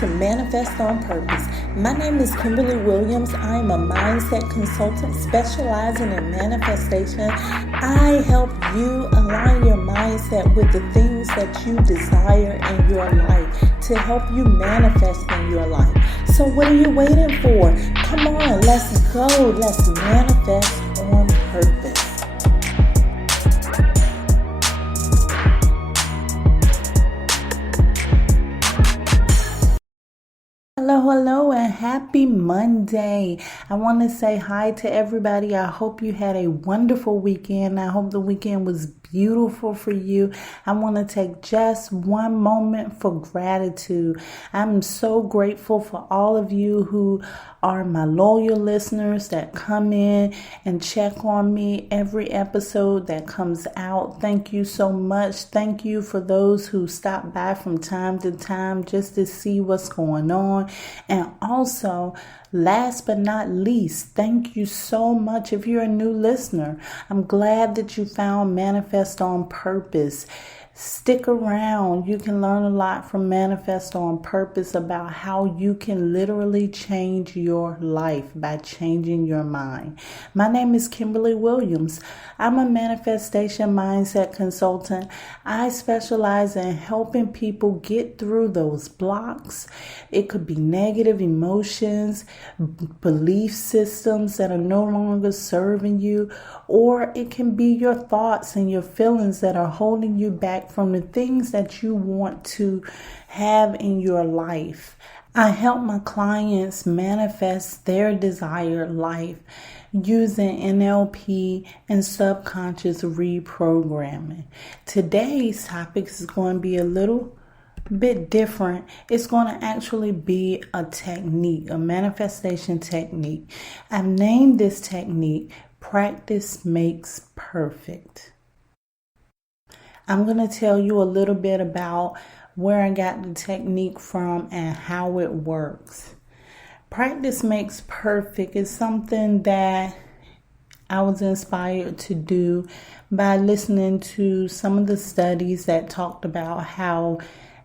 to Manifest on Purpose. My name is Kimberly Williams. I am a mindset consultant specializing in manifestation. I help you align your mindset with the things that you desire in your life to help you manifest in your life. So what are you waiting for? Come on, let's go. Let's manifest on purpose. Hello, and happy Monday. I want to say hi to everybody. I hope you had a wonderful weekend. I hope the weekend was beautiful for you. I want to take just one moment for gratitude. I'm so grateful for all of you who are my loyal listeners that come in and check on me every episode that comes out. Thank you so much. Thank you for those who stop by from time to time just to see what's going on. And also, last but not least, thank you so much if you're a new listener. I'm glad that you found Manifest on Purpose. Stick around. You can learn a lot from Manifest on Purpose about how you can literally change your life by changing your mind. My name is Kimberly Williams. I'm a manifestation mindset consultant. I specialize in helping people get through those blocks. It could be negative emotions, belief systems that are no longer serving you, or it can be your thoughts and your feelings that are holding you back from the things that you want to have in your life. I help my clients manifest their desired life using NLP and subconscious reprogramming. Today's topic is going to be a little bit different. It's going to actually be a technique, a manifestation technique. I've named this technique Practice Makes Perfect. I'm going to tell you a little bit about where I got the technique from and how it works. Practice makes perfect is something that I was inspired to do by listening to some of the studies that talked about how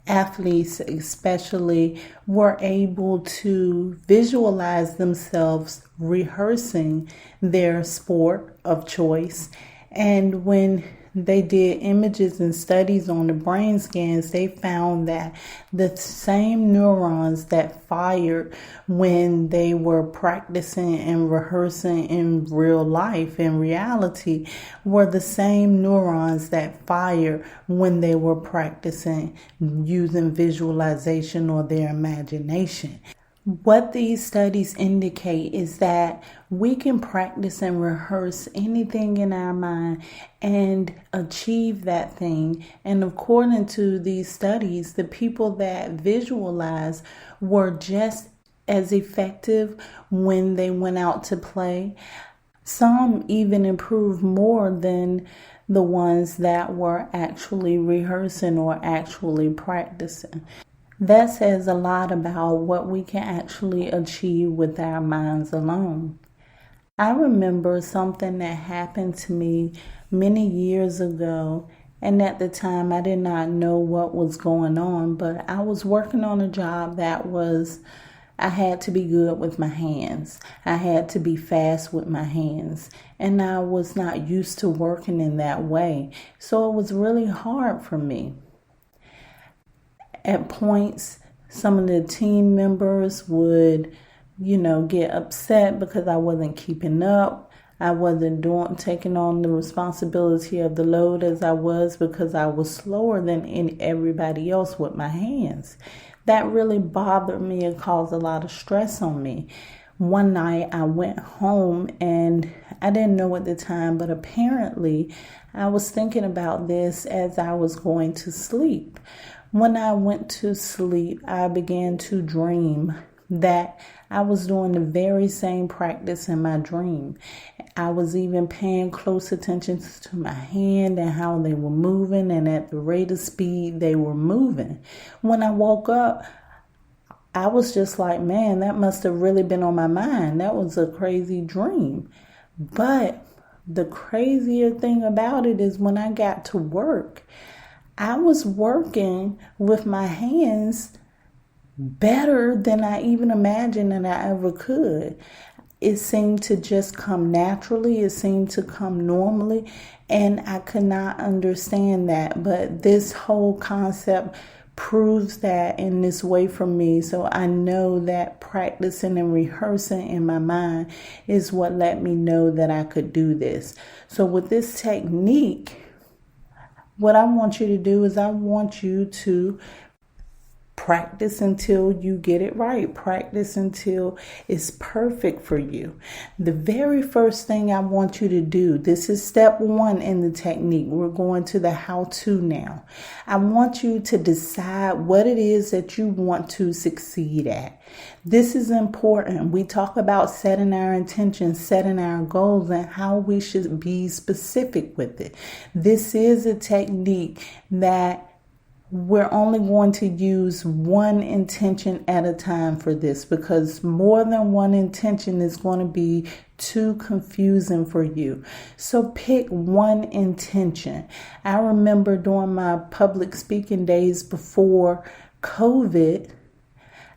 athletes especially were able to visualize themselves rehearsing their sport of choice. And when they did images and studies on the brain scans, they found that the same neurons that fired when they were practicing and rehearsing in real life, in reality, were the same neurons that fired when they were practicing using visualization or their imagination. What these studies indicate is that we can practice and rehearse anything in our mind and achieve that thing. And according to these studies, the people that visualize were just as effective when they went out to play. Some even improved more than the ones that were actually rehearsing or actually practicing. That says a lot about what we can actually achieve with our minds alone. I remember something that happened to me many years ago, and at the time I did not know what was going on, but I was working on a job that I had to be good with my hands. I had to be fast with my hands, and I was not used to working in that way, so it was really hard for me. At points, some of the team members would, get upset because I wasn't keeping up. I wasn't taking on the responsibility of the load as I was because I was slower than everybody else with my hands. That really bothered me and caused a lot of stress on me. One night I went home and I didn't know at the time, but apparently I was thinking about this as I was going to sleep. When I went to sleep, I began to dream that I was doing the very same practice in my dream. I was even paying close attention to my hand and how they were moving and at the rate of speed they were moving. When I woke up, I was just like, man, that must have really been on my mind. That was a crazy dream. But the crazier thing about it is when I got to work, I was working with my hands better than I even imagined that I ever could. It seemed to just come naturally. It seemed to come normally. And I could not understand that. But this whole concept proves that in this way for me. So I know that practicing and rehearsing in my mind is what let me know that I could do this. So with this technique, what I want you to do is I want you to practice until you get it right. Practice until it's perfect for you. The very first thing I want you to do, this is step 1 in the technique. We're going to the how-to now. I want you to decide what it is that you want to succeed at. This is important. We talk about setting our intentions, setting our goals, and how we should be specific with it. This is a technique that we're only going to use one intention at a time for this, because more than one intention is going to be too confusing for you. So pick one intention. I remember during my public speaking days before COVID,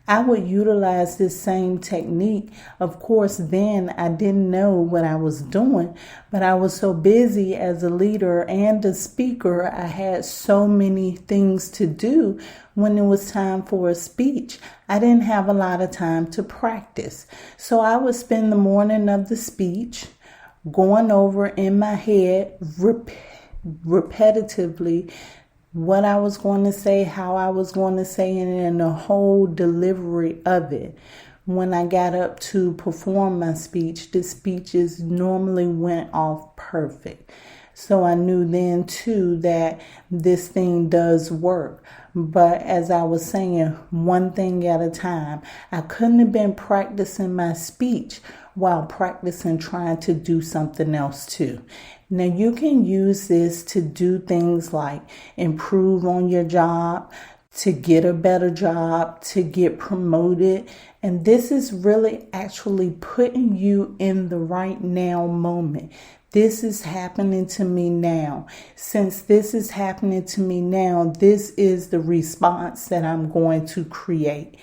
I would utilize this same technique. Of course, then I didn't know what I was doing, but I was so busy as a leader and a speaker. I had so many things to do when it was time for a speech. I didn't have a lot of time to practice. So I would spend the morning of the speech going over in my head repetitively what I was going to say, how I was going to say it, and the whole delivery of it. When I got up to perform my speech, the speeches normally went off perfect. So I knew then too that this thing does work. But as I was saying, one thing at a time. I couldn't have been practicing my speech while practicing trying to do something else too. Now you can use this to do things like improve on your job, to get a better job, to get promoted. And this is really actually putting you in the right now moment. This is happening to me now. Since this is happening to me now, this is the response that I'm going to create.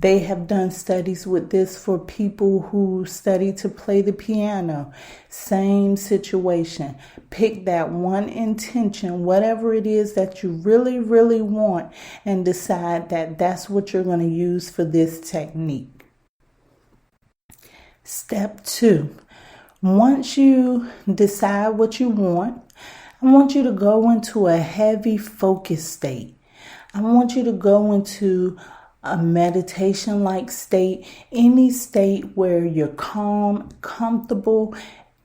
They have done studies with this for people who study to play the piano. Same situation. Pick that one intention, whatever it is that you really, really want, and decide that that's what you're going to use for this technique. Step 2. Once you decide what you want, I want you to go into a heavy focus state. I want you to go into a meditation-like state, any state where you're calm, comfortable,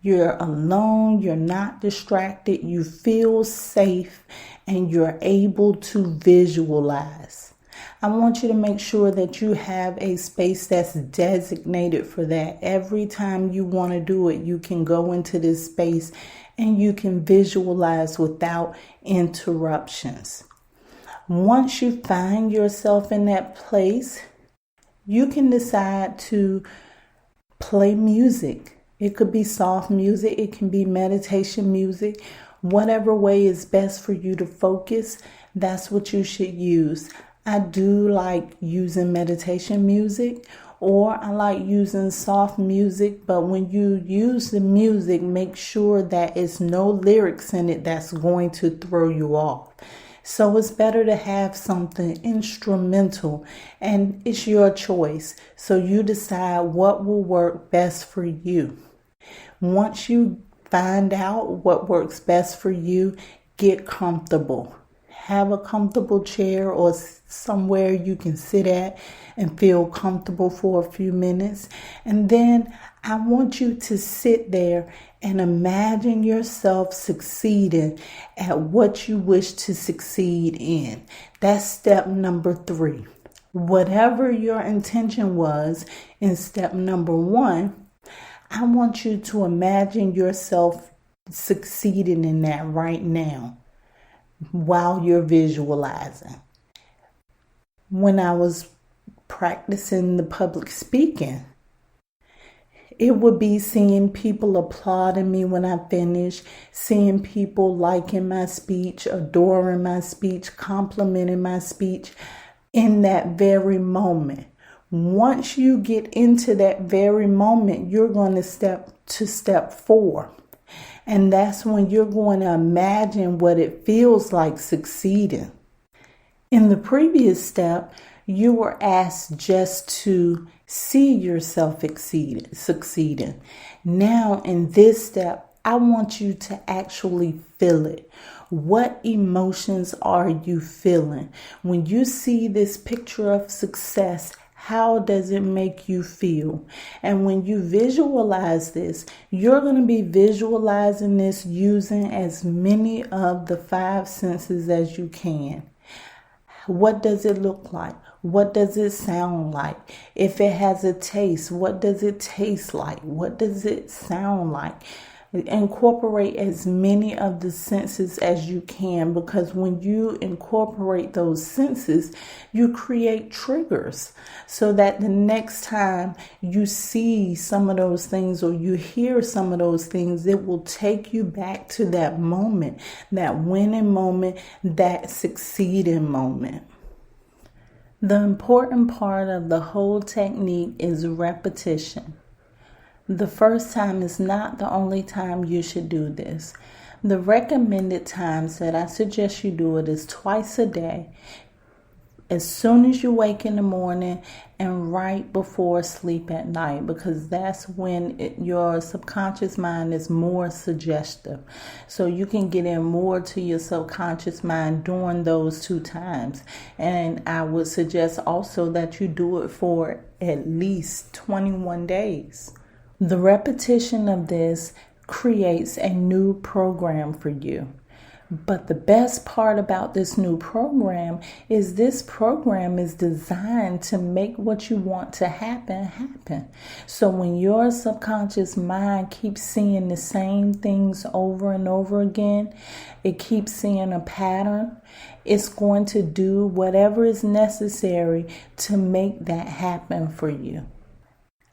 you're alone, you're not distracted, you feel safe, and you're able to visualize. I want you to make sure that you have a space that's designated for that. Every time you want to do it, you can go into this space and you can visualize without interruptions. Once you find yourself in that place, you can decide to play music. It could be soft music. It can be meditation music. Whatever way is best for you to focus, that's what you should use. I do like using meditation music, or I like using soft music, but when you use the music, make sure that it's no lyrics in it that's going to throw you off. So it's better to have something instrumental, and it's your choice. So you decide what will work best for you. Once you find out what works best for you, get comfortable. Have a comfortable chair or somewhere you can sit at and feel comfortable for a few minutes. And then I want you to sit there and imagine yourself succeeding at what you wish to succeed in. That's step number 3. Whatever your intention was in step number 1, I want you to imagine yourself succeeding in that right now while you're visualizing. When I was practicing the public speaking, it would be seeing people applauding me when I finish, seeing people liking my speech, adoring my speech, complimenting my speech. in that very moment. Once you get into that very moment, you're going to step 4. And that's when you're going to imagine what it feels like succeeding. In the previous step, you were asked just to see yourself succeeding. Now, in this step, I want you to actually feel it. What emotions are you feeling? When you see this picture of success, how does it make you feel? And when you visualize this, you're going to be visualizing this using as many of the 5 senses as you can. What does it look like? What does it sound like? If it has a taste, what does it taste like? What does it sound like? Incorporate as many of the senses as you can, because when you incorporate those senses, you create triggers so that the next time you see some of those things or you hear some of those things, it will take you back to that moment, that winning moment, that succeeding moment. The important part of the whole technique is repetition. The first time is not the only time you should do this. The recommended times that I suggest you do it is twice a day, as soon as you wake in the morning and right before sleep at night, because that's when your subconscious mind is more suggestive. So you can get in more to your subconscious mind during those 2 times. And I would suggest also that you do it for at least 21 days. The repetition of this creates a new program for you. But the best part about this new program is this program is designed to make what you want to happen. So when your subconscious mind keeps seeing the same things over and over again, it keeps seeing a pattern, it's going to do whatever is necessary to make that happen for you.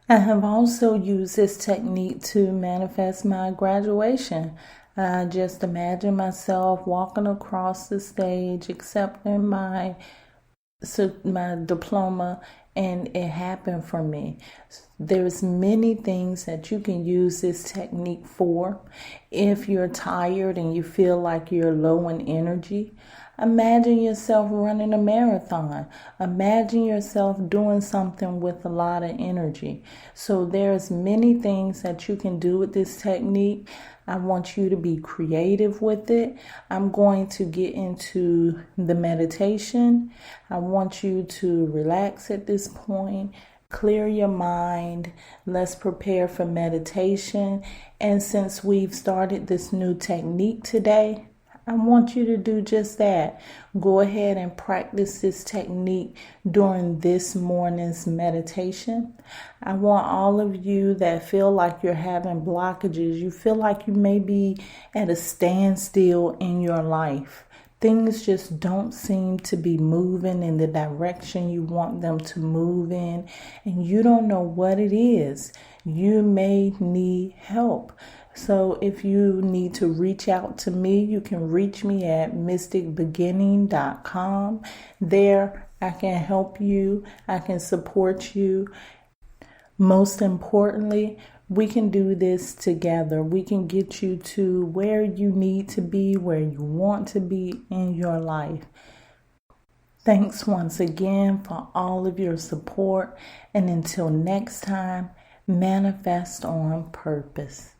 I have also used this technique to manifest my graduation. I just imagine myself walking across the stage, accepting my diploma, and it happened for me. There's many things that you can use this technique for. If you're tired and you feel like you're low in energy, imagine yourself running a marathon. Imagine yourself doing something with a lot of energy. So there's many things that you can do with this technique. I want you to be creative with it. I'm going to get into the meditation. I want you to relax at this point. Clear your mind. Let's prepare for meditation. And since we've started this new technique today, I want you to do just that. Go ahead and practice this technique during this morning's meditation. I want all of you that feel like you're having blockages, you feel like you may be at a standstill in your life. Things just don't seem to be moving in the direction you want them to move in, and you don't know what it is. You may need help. So if you need to reach out to me, you can reach me at mysticbeginning.com. There, I can help you. I can support you. Most importantly, we can do this together. We can get you to where you need to be, where you want to be in your life. Thanks once again for all of your support. And until next time, manifest on purpose.